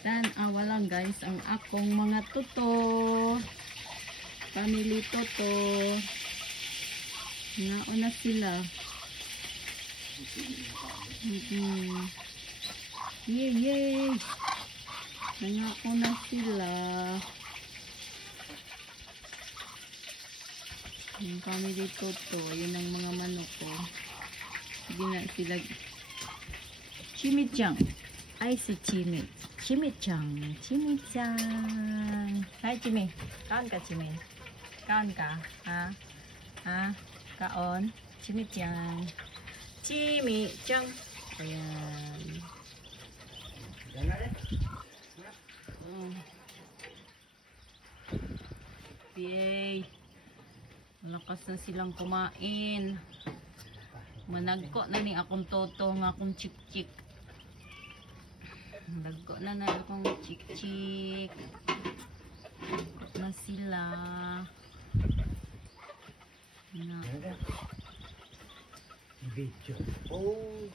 Tanawa lang guys ang akong mga toto. Family toto. Nauna sila. Yay! Nauna sila. Yung family toto. Yun ang mga manok ko. Hindi na sila. Chimichang. Ay, si Chimi. Chimichang. Hi, Chimi. Kaon ka, Chimi. Kaon ka. Ha? Ha? Kaon. Chimichang. Chimichang. Ayan. Yay. Malakas na silang kumain. Managko na ni akong toto nga akong chik-chik. Nagko na akong chik-chik. Na sila. Na. Video. Oh.